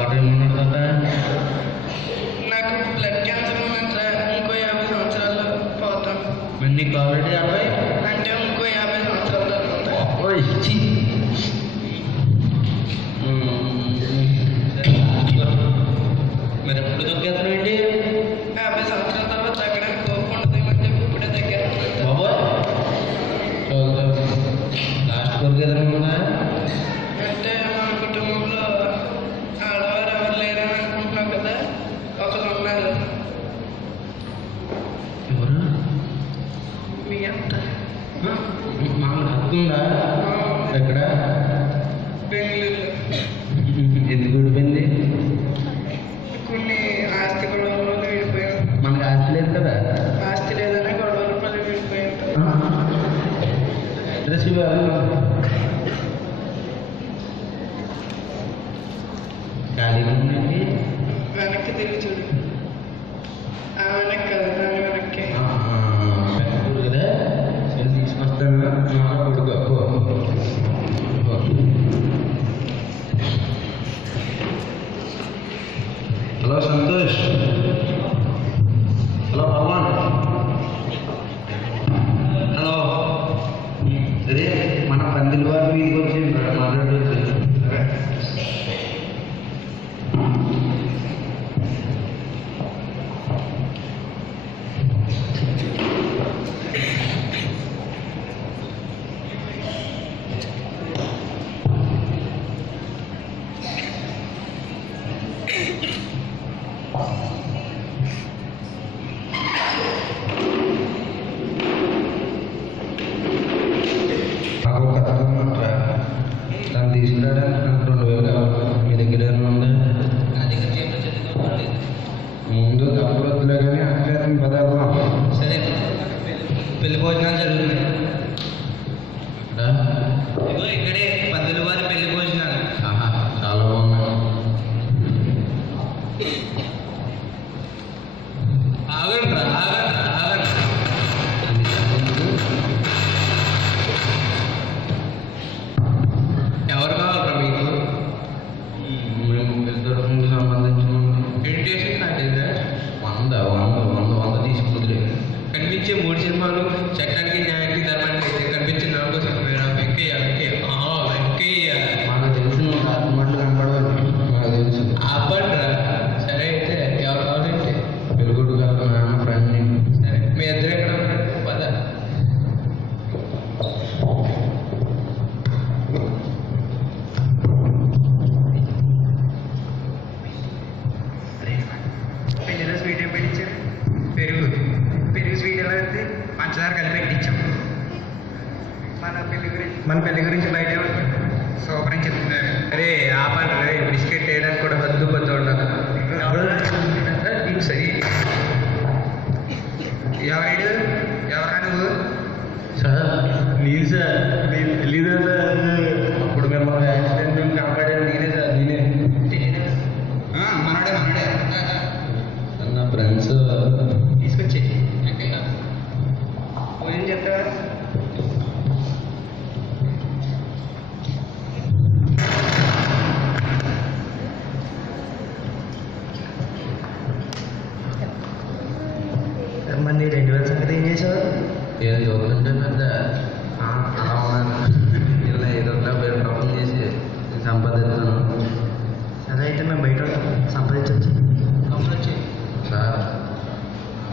Doctor ఏమన్నాడు? నాకు blood cancer ఉందంటే ఇంకో 50 సంవత్సరాలు పోతాను. మరి నీకు ఆల్రెడీ 50 అంటే ఇంకో 50 సంవత్సరాల తర్వాత. ఇచ్చి మరి ఎప్పుడు తగ్గేస్తాను ఏంటి? 50 సంవత్సరాల తర్వాత తగ్గడానికి కోపం ఉండదు అని చెప్పి ఇప్పుడే తగ్గేస్తాను. బాబా లాస్ట్ వరకు ఏదైనా ఉందా? అంటే మన కుటుంబంలో ఆడవారు ఎవరు లేరని అనుకుంటున్నాం కదా, ఒకరు ఉన్నారు. ఎవరు? మీ అత్త. మాకు హక్కుందా? ఎక్కడ? బెంగళూరు. ఎందుకు విడిపోయింది? కొన్ని ఆస్తి గొడవల వల్ల విడిపోయాం. మనకు ఆస్తి లేదు కదా. ఆస్తి లేదనే గొడవల వల్ల విడిపోయాం. ఖాళీగా ఉందండి. వెనక్కి తిరిగి చూడు. ఆ వెనక్కి కదా, దాని వెనక్కి. పెద్దూరు కదా, నేను తీసుకొస్తాను. కొడుకో హలో సంతోష్, హలో భగవాన్, హలో. సరే మన పందిరి వారి వీధికి వచ్చి మాట్లాడవచ్చు. నాకు ఒక కథ ఉందంట. దాన్ని తీసుకురావడానికి నాకు 2000 కావాలి. మీ దగ్గర ఏమైనా ఉందా? నా దగ్గర చేతిలో చదువుకోవాలి. ముందు డబ్బులు వద్దులే కానీ అక్కడ పదార్థం. సరే, పెళ్లి భోజనాలు జరుగుతున్నాయి. ఇదిగో ఇక్కడే పంతులు వారి పెళ్లి భోజనాలు. ఆహా, చాలా బాగున్నాయి. ఆగండి రా, ఆగండి ఆగండి. ఎవరు కావాలరా మీకు? మేము ఇద్దరికి సంబంధించిన ఇన్విటేషన్ కార్డు ఇదా? 100 తీసుకుంటుంది. కనిపించే 3 సినిమాలు చట్టానికి, న్యాయానికి, ధర్మానికి అయితే కనిపించే 4 సినిమా వెంకయ్య. వెంకయ్య మనకు తెలుసు, నువ్వు రాత్రి కనపడవాలి. మనకు తెలుసు. ఆపండ్రా. సరే అయితే ఎవరు కావాలంటే పెరుగుడు కాదు, నాన్న ఫ్రెండ్. సరే, మీ ఇద్దరు ఎక్కడ ఉన్నారు? పద. పెళ్లిలో స్వీట్ ఏం పెట్టించారు? పెరుగు. పెరుగు స్వీట్ ఎలా ఉంది? పంచదార కలిపి పెట్టించాం. మన పెళ్లి గురించి బయట సూపర్ అని చెప్తున్నారు. అరే ఆపండి రే, బిస్కెట్ వేయడానికి కూడా హద్దు పద్దు ఉండదు. సరే, ఎవరైడు? ఎవరా నువ్వు? సార్ నేను సార్, నేను తెలీదు సార్. అప్పుడు మిమ్మల్ని యాక్సిడెంట్ నుంచి కాపాడాను నేనే సార్, నేనే. మనడే నా ఫ్రెండ్స్ తీసుకొచ్చి భోజనం చేస్తావా? మరి నీ 2000 సంగతి ఏం చేసావు? ఏది చదువుతుంటే పెద్ద అలా ఉన్నాను. ఇలా ఏదో పేరు పాపం చేసి సంపాదిస్తాను. సరే అయితే మేము బయట సంపాదించవచ్చు. సంపాదించి సార్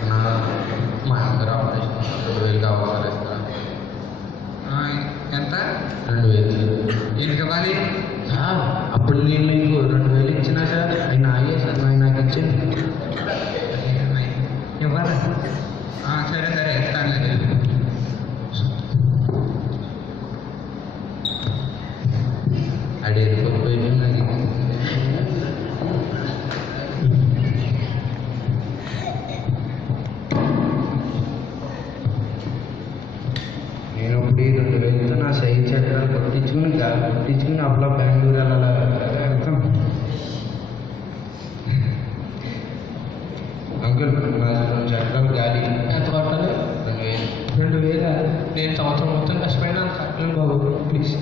నా మా అందరూ ఆపరేషన్ 2000 కావాలి సార్. ఎంత? 2000. ఎందుకు ఇవ్వాలి? సార్ అప్పుడు నేను మీకు 2000 ఇచ్చినా సార్, అవి నాయే సార్, నాకు ఇచ్చింది. ఇవ్వాలి. సరే సరే, ఇస్తాను. అడేరిపోయి నాకు నేను ఇప్పుడు ఈ 2000తో నా సైజ్ చట్టాలు కొట్టించుకుని అప్పుడు బెంగళూరు అలా వెళ్తాం. అంకుల్ నా 2 చట్టాలు గాలి. ఎంత కొట్టాలి? 2000. 2000? నేను సంవత్సరం మొత్తం కష్టపడినా కట్టలేను బాబు, ప్లీజ్.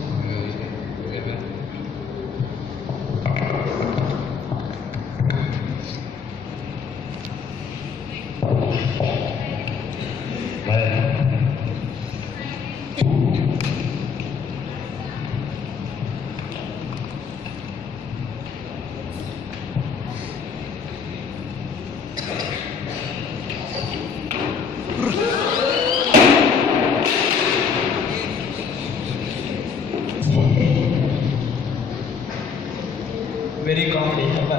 వెరీ కామెడీ అబ్బా.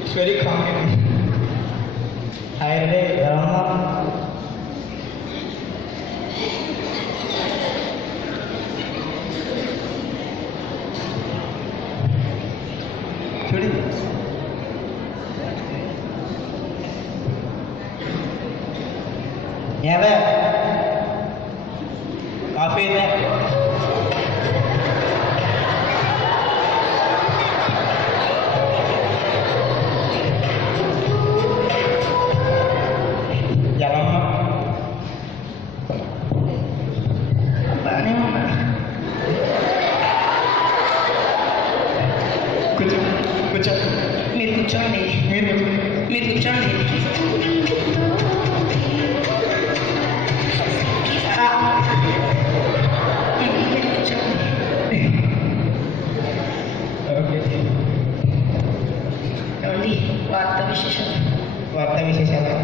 It's very comedy. హాయ్ అండి, ఎలా ఉన్నావు? చూడు ఏవే కాఫీ అయితే ఎలా ఉన్నావు? బాగానే ఉన్నా. కూర్చో కూర్చో. మీరు కూర్చోండి, మీరు మీరు కూర్చోండి. మీరు కూర్చోండి. ఓకే. ఏమండి వార్తా విశేషాలు? వార్తా విశేషాలు.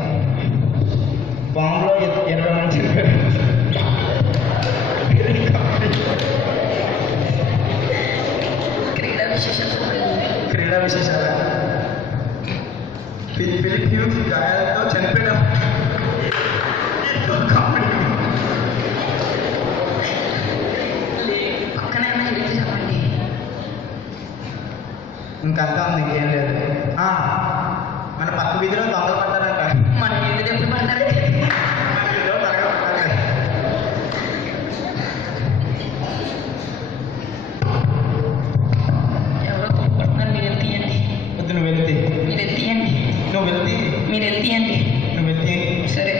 బాంబులో 20 మంది చనిపోయారు. క్రీడా విశేషాలు? క్రీడా విశేషాలు. ఫిలిప్ హ్యూస్ గాయాలతో చనిపోయాడు. కామెడీ. పక్కనే ఏమైనా జరిగితే చెప్పండి. ఇంకంతా ఉంది, ఇంకేం లేదు. మన పక్క వీధిలో దొంగలు పడ్డారంట. మన ఎదురు ఎప్పుడు పడతారు? మన వీధిలో దొంగలు పడ్డారు. ఎవరో కొట్టుకుంటున్నారు, మీరు ఎత్తియండి. వద్దు, నువ్వు వెళ్తే మీరు ఎత్తియండి. నువ్వు వెళ్తే మీరు ఎత్తియండి. నువ్వు వెళ్తే సరే.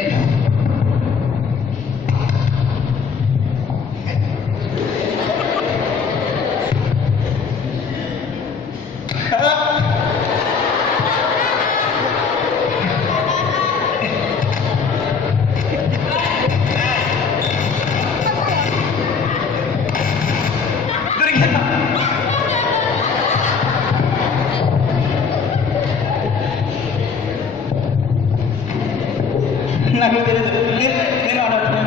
నాకు తెలియదు. నేను ఆడాను.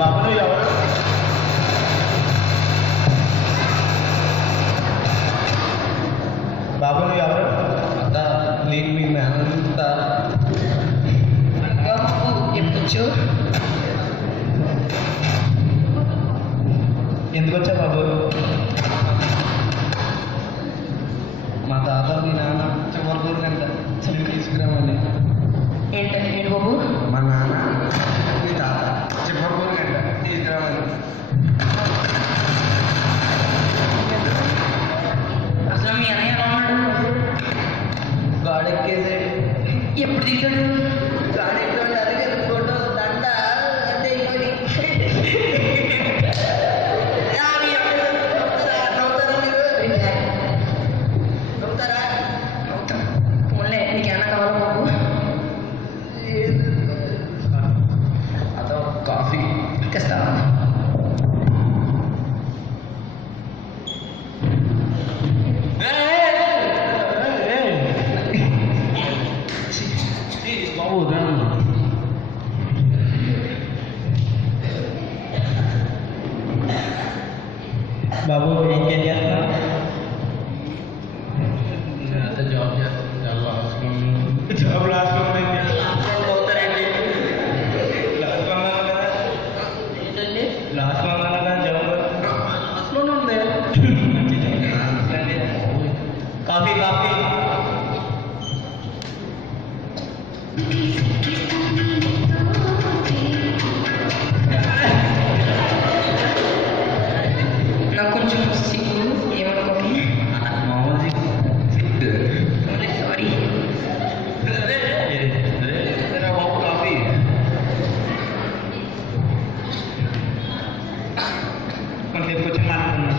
బాబు నువ్వు ఎవరు? బాబు నువ్వు ఎవరు? అంతా నేను మీ మేనంతా బాబు ఎప్పుడు వచ్చావు? ఎందుకు వచ్చావు బాబు? మా తాత మీ నాన్న చివరి గంట చిల్లి తీసుకురామండి. ఏంటండి ఏంటి బాబు? మా నాన్న మీ తాత చివరి గంట తీసుకురామండి. అసలు మీ అన్నయ్య ఎలా ఉన్నాడు? గాడెక్కేసాడు. ఎప్పుడు దిగాడు? గాడెక్కాడు. అలాగే ఫోటో దండ అంటే అయిపోయి. పోన్లే, నీకేమన్నా కావాలా బాబు? అదో కాఫీ తెస్తావా? బాబు బాబు ఇంకేం చేస్తున్నావు? నేనైతే జాబ్ చేస్తాను. చాలా అవసరం. జాబ్ లాస్ట్ అవుతారండి. లాస్ట్ అన్నాను కదా, ఏంటండి? లాస్ట్ అన్నాను కదా జాబ్. అసలు ఉంది. Coffee coffee. నాకు కొంచెం సిగ్గు, ఏమనుకోండి. మామూలు సారీ. బాబు కాఫీ. కొంచెం కూర్చొని మాట్లాడుతున్నా.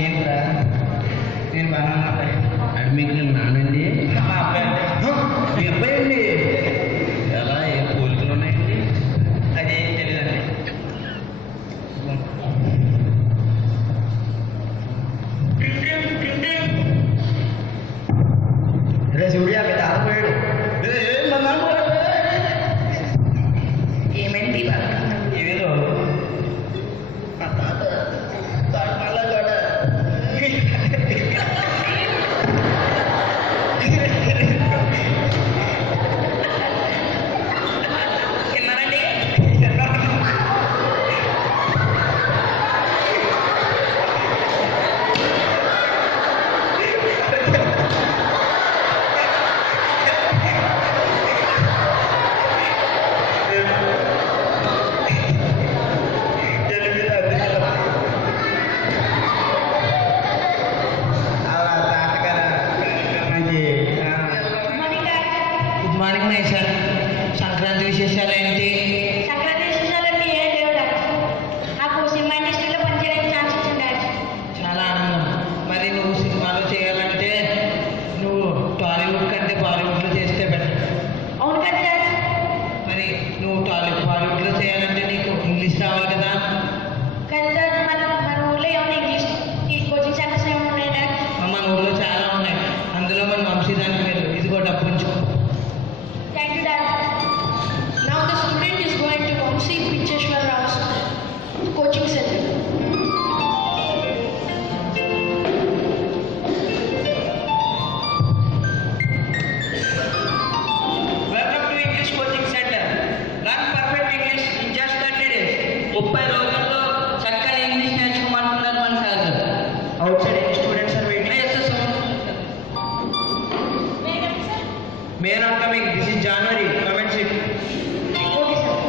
ఏంట్రా? నేను బాగా అబ్బాయి. అది మీకు నేను నానండి. మా అబ్బాయి అంటే మీ అబ్బాయి అండి. ఎలా ఏ పోలికలు ఉన్నాయండి? అది తెలియదండి. ఇండస్ట్రీలో పనిచేయడానికి ఛాన్స్ ఇచ్చింది డాడ్. చాలా ఆనందం. మరి నువ్వు సినిమాలో చేయాలంటే నువ్వు టాలీవుడ్ కంటే బాలీవుడ్లో చేస్తే బెటర్. అవును కదా డాడ్? మరి నువ్వు బాలీవుడ్లో చేయాలంటే నీకు ఇంగ్లీష్ రావాలి కదా. కదా డాడ్, మన ఊళ్ళో ఏమైనా ఇంగ్లీష్ కోచింగ్ సెంటర్స్ ఏమైనా ఉన్నాయి డాడ్? మన ఊళ్ళో చాలా ఉన్నాయి. అందులో మన వంశీదానికి వెళ్ళు. ఇదిగో డబ్బు ఉంచుకో. Thank you dad. Now the student is going to Vamsi Picheshwar Rao's coaching center. Welcome to English coaching centre. Run perfect English in just 30 days. 30 రోజుల్లో చక్కని ఇంగ్లీష్ నేర్చుకోమంటున్నారు మన సార్ గారు. అవుట్ సైడ్ ఎన్ని students are waiting? May not coming. This is January. Come and sit. Okay sir.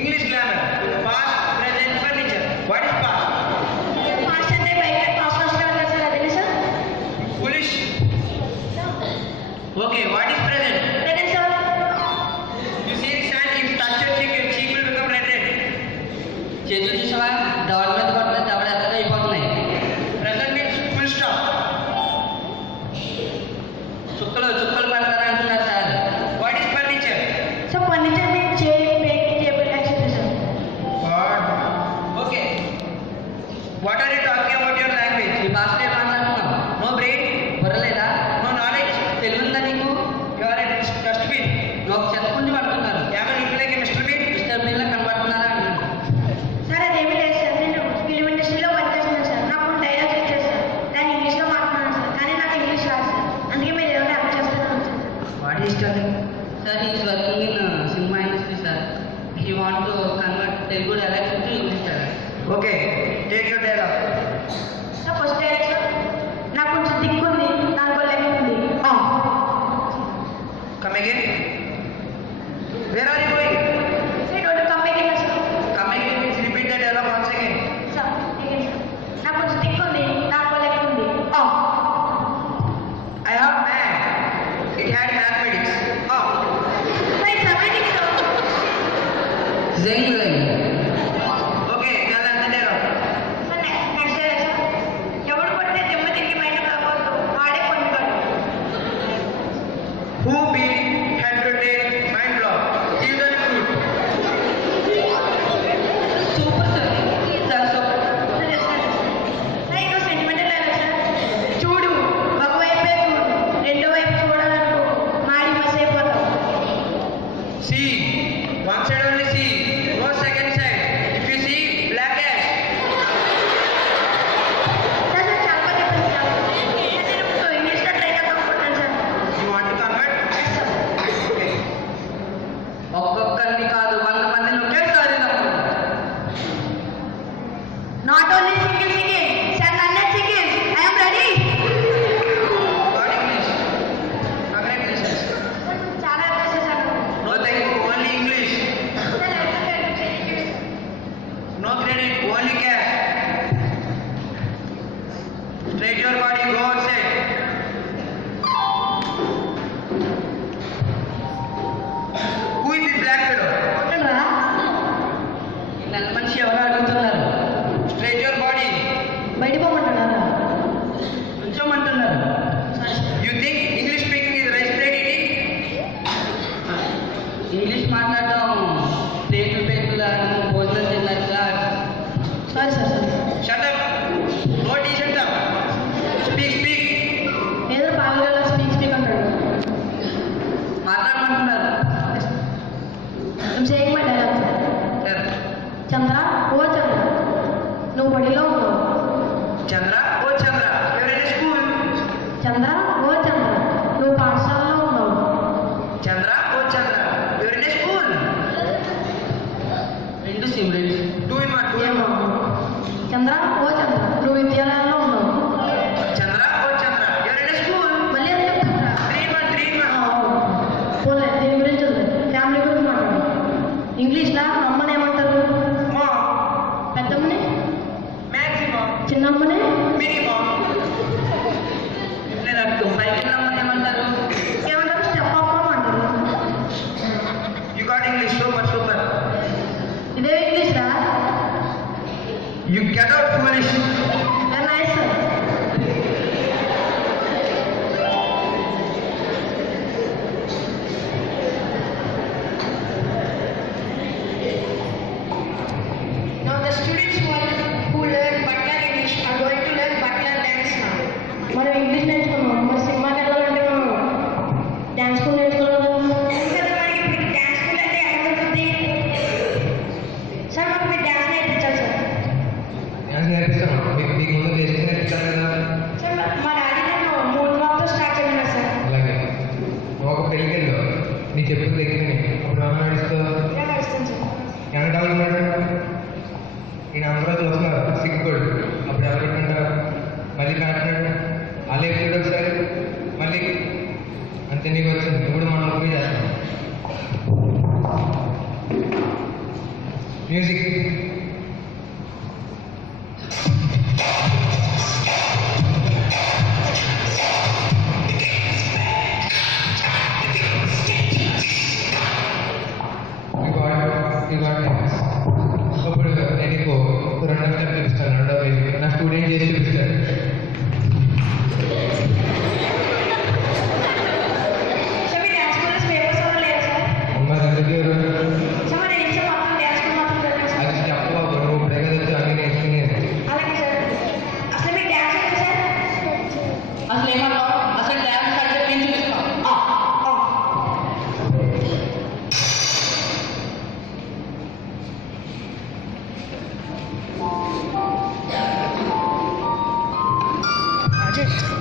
English grammar. Past, present, furniture. What is past? Past అంటే బయట past వస్తారు కదా sir, అదేనా sir? Foolish. Okay. What is present? అదేనా sir? You see this hand? If touch your cheek, your cheek will become red. చేతులు చూసావా దవడ మీద కొట్టిన దవడ ఎత్తగా అయిపోతున్నాయి. Present means full stop. చుక్కలు పెడతారా అంటున్నారు sir. What is furniture? So furniture మీద chair, bed, table etcetera sir. God. Okay. What are you talking about your language? ఈ భాషలో ఏం మాట్లాడుతున్నావు? No brain? బుర్రలేదా? No knowledge? తెలివిందా నీకు? You are a dustbin. నువ్వు ఒక చెత్తకుండి పడుతున్నారు. Am I looking like a Mr. Bean? Mister బిన్లా కనబడుతున్నారా అంటున్నారు. సార్ అదేమీ లేదు సార్, నేను ఫిలిం ఇండస్ట్రీలో పనిచేస్తున్నాను సార్. నాకు డైలాగ్స్ వచ్చాయి సార్, దాన్ని ఇంగ్లీష్లో మాట్లాడుతున్నాను సార్, కానీ నాకు ఇంగ్లీష్ రాదు సార్. అందుకే మీరు ఏమైనా అర్థం చేస్తున్నాను sir. What is telling? Sir is working in cinema industry sir. He want to convert Telugu dialogues to English dialogues. Okay. Take your dialogue. Sir first dialogue sir, నాకు కొంచెం దిక్కు ఉంది, నాకు లెక్క ఉంది. Come again. Where are you going? Sir don't come back sir. Come again means repeat the dialogue once again. Sir again sir, నాకు కొంచెం దిక్కు ఉంది, నాకు లెక్క ఉంది. I have math. It had mathematics. Oh. Sir semantics sir. జంగ్ లైన్. Okay. Tell another dialogue. Sir next dialogue sir, ఎవడు కొడితే దెబ్బ తిరిగి బయట రాకూడదు, ఆడే పొందుతాడు. Who beat head rotate mind block? These are fruit. Super sir. Sir super. Sir ఇంకో సెంటిమెంటల్ డైలాగ్ సార్, చూడు ఒకవైపే చూడు, రెండో వైపు చూడాలనుకో, మాడి మస్ అయిపోతాం. See. One side only see. No second side. If you see, black ash. Sir చాలా బాగా చెప్పండి సార్. నేను ఇప్పుడు ఇంగ్లీష్లో ట్రై చేద్దాం అనుకుంటున్నాను sir. You want to convert? Okay. ఒక్కొక్కరిని కాదు 100 మందిని ఒకేసారి నమ్మరు. Not only single single, sir 100 single. I am ready. Got English. Congratulations. చాలా అర్థం చేశాను. No thank you. Only English. Sir No credit. Only cash. Straight your body. Go outside. Who is this black fellow? కొట్టరా? ఈ నల్ల మనిషి ఎవరు అడుగుతున్నారు? Straight your body. బయట పోమంటున్నారా? నుంచోమంటున్నారు. You think English speaking is rice plate eating? English మాట్లాడడం ప్లేట్లు భోజనం తిన్నట్టుగా. Sorry sir sir. Shut up. No decent up. Speak. ఏదో పాలగల స్పీక్ అంటాడు. మాట్లాడమంటున్నారు. I'm saying my dialogue sir. Sir Chandra, ఓ చంద్ర, నువ్వు బడిలో ఉన్నావు. Chandra. Oh Chandra. You're in a school. చంద్ర, ఓ చంద్ర, నువ్వు పాఠశాలలో ఉన్నావు. Chandra. Oh Chandra. You're in a school. రెండు సిమ్రెన్స్. 2 in 1. చంద్ర, ఓ చంద్ర, నువ్వు విద్యాలయంలో ఉన్నావు. Chandra. Oh Chandra. You're in a school. మళ్ళీ ఏం చెప్తారా? 3 in 1. పోలే, దీని గురించి ఉంది, ఫ్యామిలీ గురించి మాట్లాడు. ఇంగ్లీష్లో అమ్మని ఏమంటారు? Mom. పెద్దమ్మని, Maximum. చిన్నమ్మని, Minimum. నేను అటు పైకి వెళ్ళమని ఏమంటారు? ఏమంటారు? స్టెప్ అప్ అంటారు. You got English. Super. ఇదే ఇంగ్లీష్ రా. You get out foolish. Very nice, sir. Now the students who learn Butler English are going to learn Butler dance now. మనం ఇంగ్లీష్ నేర్చుకున్నాం, మరి సినిమాకి వెళ్ళాలంటే మనం డ్యాన్స్ స్కూల్ నేర్చుకోవాలి. సార్ మనకి ఇప్పుడు డ్యాన్స్ స్కూల్ అంటే ఎక్కడ ఉంటుంది? సార్ మాకు మీరు డ్యాన్స్ నేర్పించాలి సార్. డ్యాన్స్ నేర్పిస్తాను. మీకు ముందు బేసిక్ నేర్పిస్తాను కదా. సార్ మా డాడీ నేను 3 మార్క్తో స్టార్ట్ చేయమన్నారు సార్. అలాగే ఒక పెళ్ళికి వెళ్ళు, నీ చెప్పులు దగ్గరని అప్పుడు ఏమన్నా నడుస్తావు? ఇలా నడుస్తాను సార్. ఎంత ఉన్నాడు నేను అందరూ చూస్తున్నారు సిగ్గుకోడు. అప్పుడు ఎవరు పెట్టుకుంటారు? మళ్ళీ కాంటున్నాడు అలా ఎప్పుడు ఒకసారి మళ్ళీ అంతే నీకు వచ్చింది. ఇప్పుడు మనం ఒప్పి చేస్తాం. మ్యూజిక్. ఇప్పుడు నేను నీకు 2 స్టెప్ చూపిస్తాను. 2వ పేజీ నా స్టూడెంట్ చేసి చూపిస్తాను. సార్ మీ డ్యాన్స్ స్కూల్లో పేపర్స్ ఎవరు లేరు సార్. మరి ఎందుకు సార్ మరి ఎగ్జామ్ మాత్రం డ్యాన్స్ స్కూల్ మాత్రం చదివాను సార్. అది స్టెప్ బాబు, నువ్వు ఇప్పుడే కదా వచ్చి అన్ని నేర్చుకునేది. అలాగే సార్. అసలు మీకు డ్యాన్స్ ఏంటి సార్? అసలు ఏమన్నావు? అసలు డ్యాన్స్ కల్చర్ నేను చూస్తాను. అజయ్